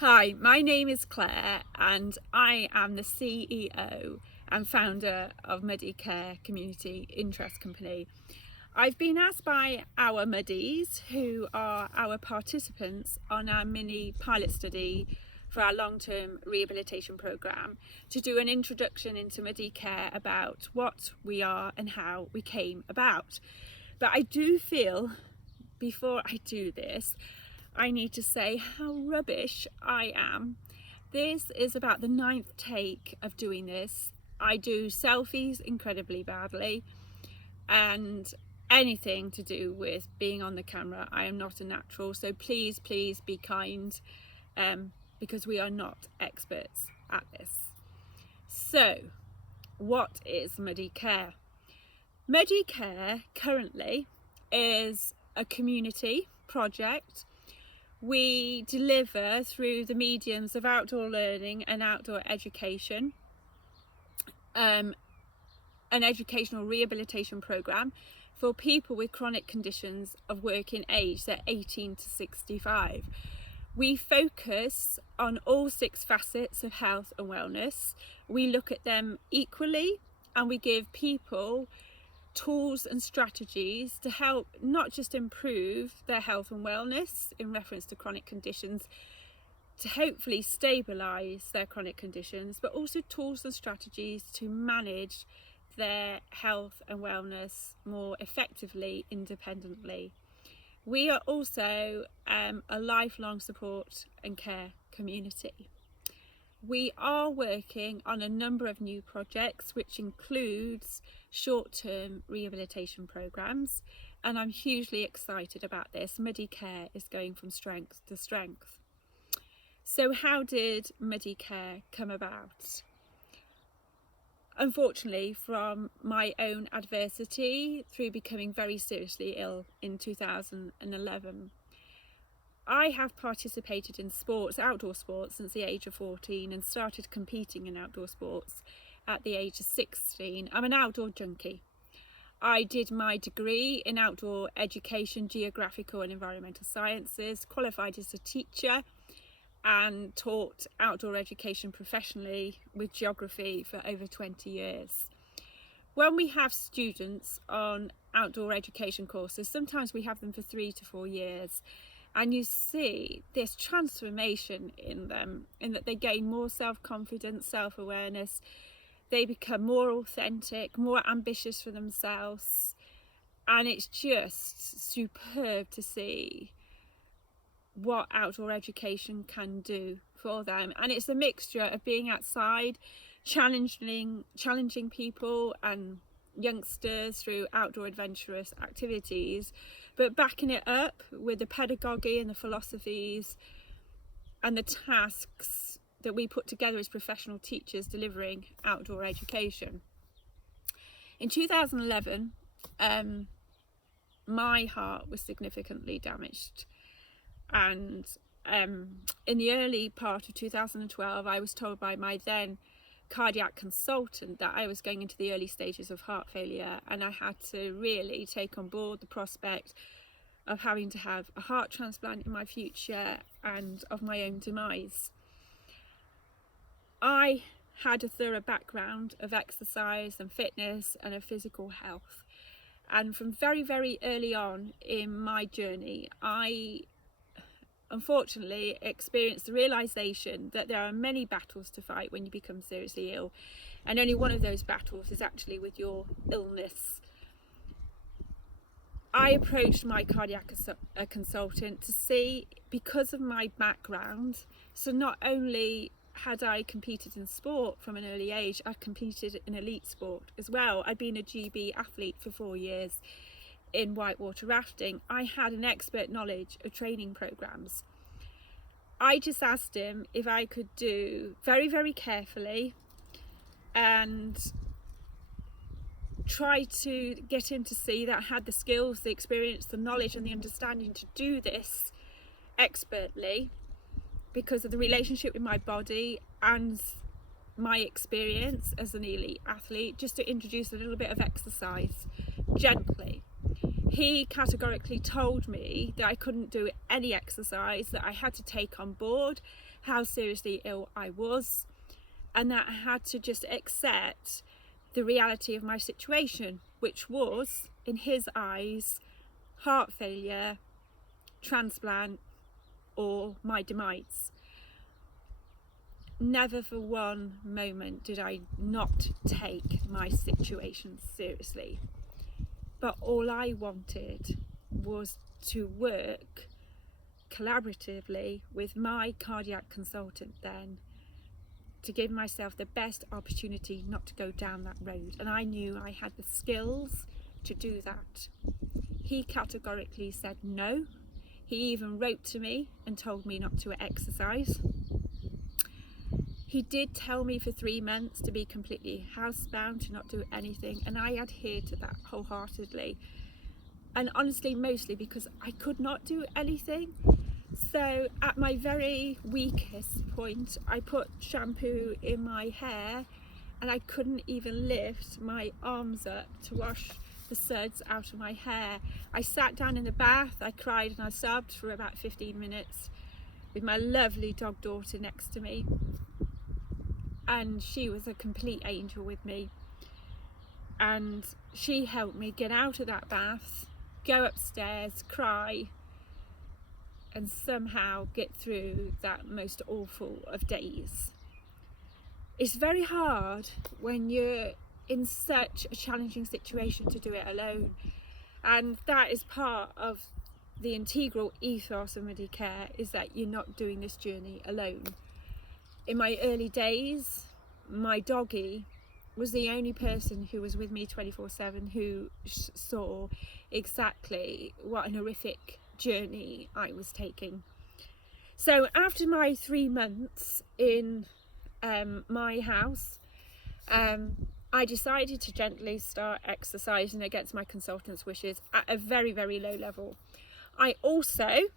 Hi, my name is Claire and I am the CEO and founder of Muddy Care Community Interest Company. I've been asked by our Muddies, who are our participants on our mini pilot study for our long-term rehabilitation programme, to do an introduction into Muddy Care about what we are and how we came about. But I do feel, before I do this, I need to say how rubbish I am. This is about the 9th take of doing this. I do selfies incredibly badly, and anything to do with being on the camera, I am not a natural. So please be kind, because we are not experts at this. So what is Muddy Care? Muddy Care currently is a community project. We deliver through the mediums of outdoor learning and outdoor education, an educational rehabilitation programme for people with chronic conditions of working age, so 18 to 65. We focus on all 6 facets of health and wellness. We look at them equally, and we give people tools and strategies to help not just improve their health and wellness in reference to chronic conditions, to hopefully stabilise their chronic conditions, but also tools and strategies to manage their health and wellness more effectively, independently. We are also a lifelong support and care community. We are working on a number of new projects, which includes short-term rehabilitation programs, and I'm hugely excited about this. Muddy Care is going from strength to strength. So how did Muddy Care come about? Unfortunately, from my own adversity through becoming very seriously ill in 2011. I have participated in sports, outdoor sports, since the age of 14, and started competing in outdoor sports at the age of 16. I'm an outdoor junkie. I did my degree in outdoor education, geographical and environmental sciences, qualified as a teacher, and taught outdoor education professionally with geography for over 20 years. When we have students on outdoor education courses, sometimes we have them for 3 to 4 years, and you see this transformation in them, in that they gain more self-confidence, self-awareness, they become more authentic, more ambitious for themselves, and it's just superb to see what outdoor education can do for them. And it's a mixture of being outside, challenging people and youngsters through outdoor adventurous activities, but backing it up with the pedagogy and the philosophies and the tasks that we put together as professional teachers delivering outdoor education. In 2011, my heart was significantly damaged, and in the early part of 2012, I was told by my then cardiac consultant that I was going into the early stages of heart failure, and I had to really take on board the prospect of having to have a heart transplant in my future and of my own demise. I had a thorough background of exercise and fitness and of physical health, and from very early on in my journey, I unfortunately experienced the realisation that there are many battles to fight when you become seriously ill, and only one of those battles is actually with your illness. I approached my cardiac consultant to see, because of my background, so not only had I competed in sport from an early age, I'd competed in elite sport as well. I'd been a GB athlete for 4 years in whitewater rafting. I had an expert knowledge of training programs. I just asked him if I could do very carefully and try to get him to see that I had the skills, the experience, the knowledge and the understanding to do this expertly, because of the relationship with my body and my experience as an elite athlete, just to introduce a little bit of exercise gently. he categorically told me that I couldn't do any exercise, that I had to take on board how seriously ill I was, and that I had to just accept the reality of my situation, which was, in his eyes, heart failure, transplant, or my demise. Never for one moment did I not take my situation seriously. But all I wanted was to work collaboratively with my cardiac consultant then to give myself the best opportunity not to go down that road. And I knew I had the skills to do that. He categorically said no. He even wrote to me and told me not to exercise. He did tell me for 3 months to be completely housebound, to not do anything, and I adhered to that wholeheartedly. And honestly, mostly because I could not do anything. So at my very weakest point, I put shampoo in my hair and I couldn't even lift my arms up to wash the suds out of my hair. I sat down in the bath, I cried and I sobbed for about 15 minutes with my lovely dog daughter next to me. And she was a complete angel with me. And she helped me get out of that bath, go upstairs, cry, and somehow get through that most awful of days. It's very hard when you're in such a challenging situation to do it alone. And that is part of the integral ethos of Muddy Care, is that you're not doing this journey alone. In my early days, my doggy was the only person who was with me 24/7 who saw exactly what an horrific journey I was taking. So after my 3 months in my house, I decided to gently start exercising against my consultant's wishes at a very, very low level. I also,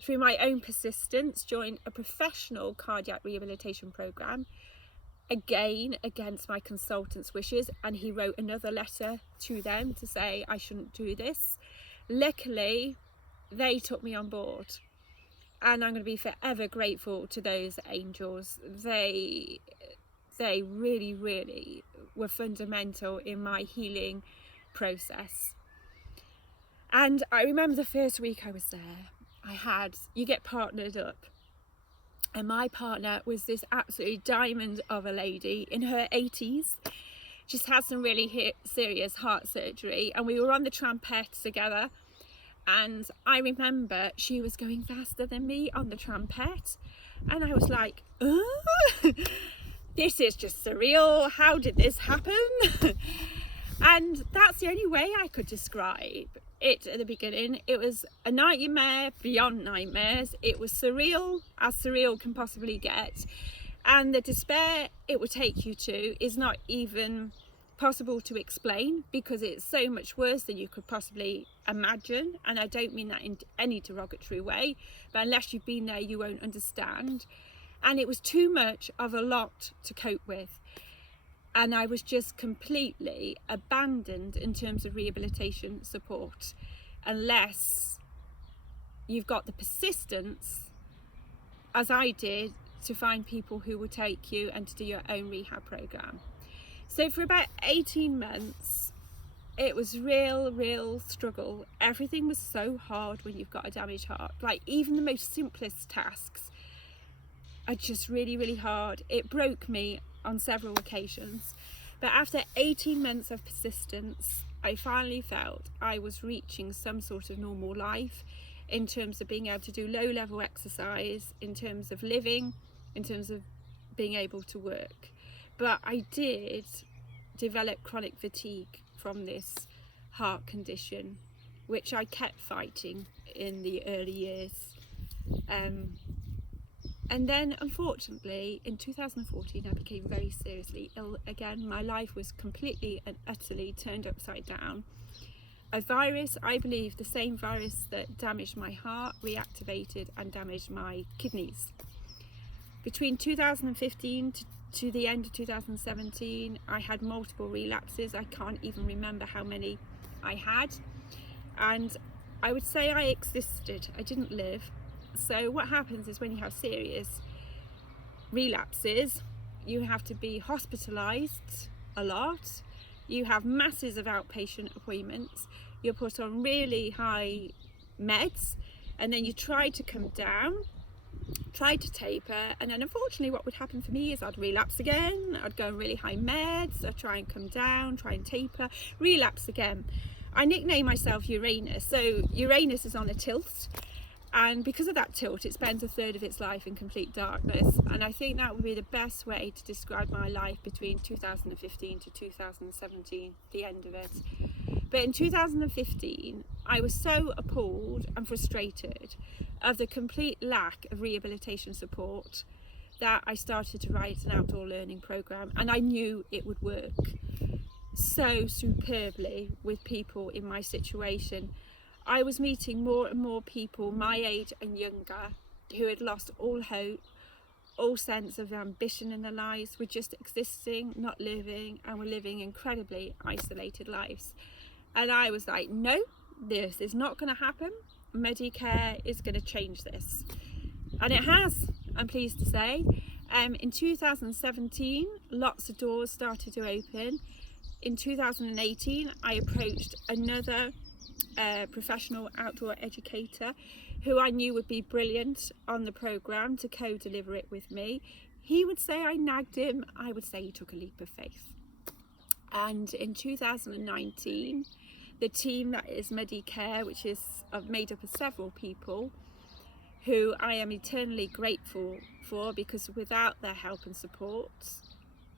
through my own persistence, joined a professional cardiac rehabilitation program, again against my consultant's wishes, and he wrote another letter to them to say I shouldn't do this. Luckily, they took me on board, and I'm going to be forever grateful to those angels. They really, really were fundamental in my healing process. And I remember the first week I was there, you get partnered up, and my partner was this absolutely diamond of a lady in her 80s, just had some really serious heart surgery, and we were on the trampette together. And I remember she was going faster than me on the trampette, and I was like, oh, this is just surreal, how did this happen? And that's the only way I could describe it at the beginning. It was a nightmare beyond nightmares. It was surreal as surreal can possibly get, and the despair it would take you to is not even possible to explain, because it's so much worse than you could possibly imagine. And I don't mean that in any derogatory way, but unless you've been there you won't understand. And it was too much of a lot to cope with, and I was just completely abandoned in terms of rehabilitation support, unless you've got the persistence, as I did, to find people who will take you and to do your own rehab program. So for about 18 months, it was real struggle. Everything was so hard when you've got a damaged heart. Like, even the most simplest tasks are just really hard. It broke me on several occasions. But after 18 months of persistence, I finally felt I was reaching some sort of normal life in terms of being able to do low-level exercise, in terms of living, in terms of being able to work. But I did develop chronic fatigue from this heart condition, which I kept fighting in the early years. And then, unfortunately, in 2014, I became very seriously ill again. My life was completely and utterly turned upside down. A virus, I believe the same virus that damaged my heart, reactivated and damaged my kidneys. Between 2015 to the end of 2017, I had multiple relapses. I can't even remember how many I had. and I would say I existed, I didn't live. So what happens is when you have serious relapses, you have to be hospitalised a lot, you have masses of outpatient appointments, you're put on really high meds, and then you try to come down, try to taper, and then unfortunately what would happen for me is I'd relapse again, I'd go on really high meds, I'd try and come down, try and taper, relapse again. I nickname myself Uranus. So Uranus is on a tilt, and because of that tilt it spends a third of its life in complete darkness, and I think that would be the best way to describe my life between 2015 to 2017, the end of it. But in 2015 I was so appalled and frustrated of the complete lack of rehabilitation support that I started to write an outdoor learning programme, and I knew it would work so superbly with people in my situation. I was meeting more and more people my age and younger who had lost all hope, all sense of ambition in their lives, were just existing, not living, and were living incredibly isolated lives. And I was like, no, this is not going to happen. Muddy Care is going to change this. And it has, I'm pleased to say. In 2017, lots of doors started to open. In 2018, I approached another professional outdoor educator who I knew would be brilliant on the programme to co-deliver it with me. He would say I nagged him, I would say he took a leap of faith. And in 2019, the team that is Muddy Care, which is made up of several people who I am eternally grateful for, because without their help and support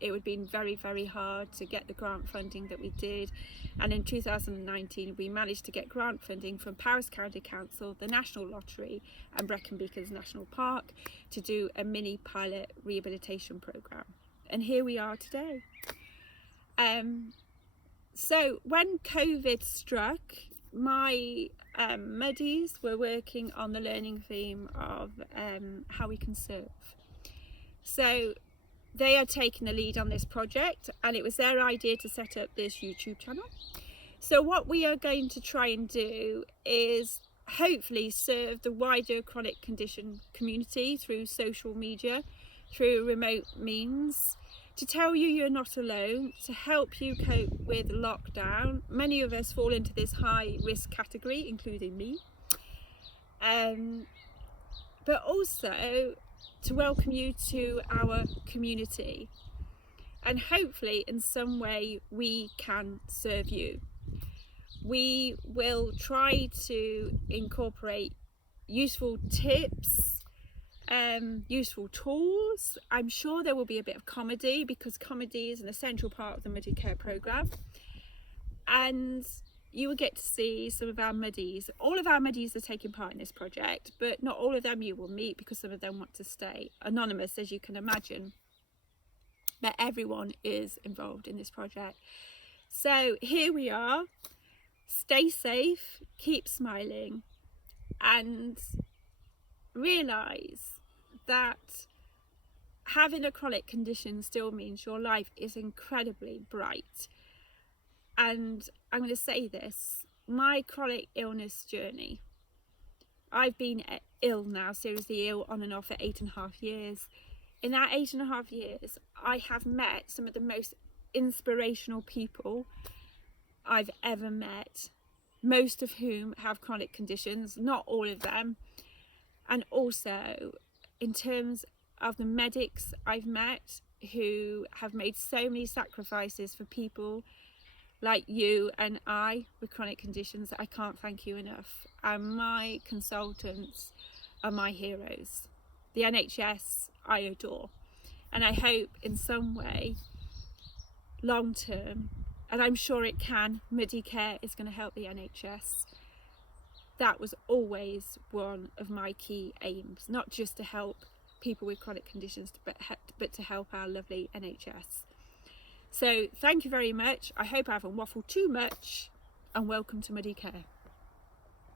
it would have been very, very hard to get the grant funding that we did. And in 2019 we managed to get grant funding from Paris County Council, the National Lottery and Brecon Beacons National Park to do a mini pilot rehabilitation programme. And here we are today. So when COVID struck, my Muddies were working on the learning theme of how we can serve. So they are taking the lead on this project, and it was their idea to set up this YouTube channel. So what we are going to try and do is hopefully serve the wider chronic condition community through social media, through remote means, to tell you you're not alone, to help you cope with lockdown. Many of us fall into this high risk category, including me. But also to welcome you to our community, and hopefully in some way we can serve you. We will try to incorporate useful tips, useful tools. I'm sure there will be a bit of comedy, because comedy is an essential part of the Muddy Care programme, and you will get to see some of our Muddies. All of our Muddies are taking part in this project, but not all of them you will meet, because some of them want to stay anonymous, as you can imagine. But everyone is involved in this project. So here we are. Stay safe, keep smiling, and realise that having a chronic condition still means your life is incredibly bright. And I'm going to say this, my chronic illness journey, I've been ill now, seriously ill on and off for 8.5 years. In that 8.5 years, I have met some of the most inspirational people I've ever met, most of whom have chronic conditions, not all of them. And also in terms of the medics I've met who have made so many sacrifices for people like you and I with chronic conditions, I can't thank you enough. And my consultants are my heroes. The NHS I adore, and I hope in some way long term, and I'm sure it can, Muddy Care is going to help the NHS. That was always one of my key aims, not just to help people with chronic conditions, but to help our lovely NHS. So thank you very much. I hope I haven't waffled too much, and welcome to Muddy Care.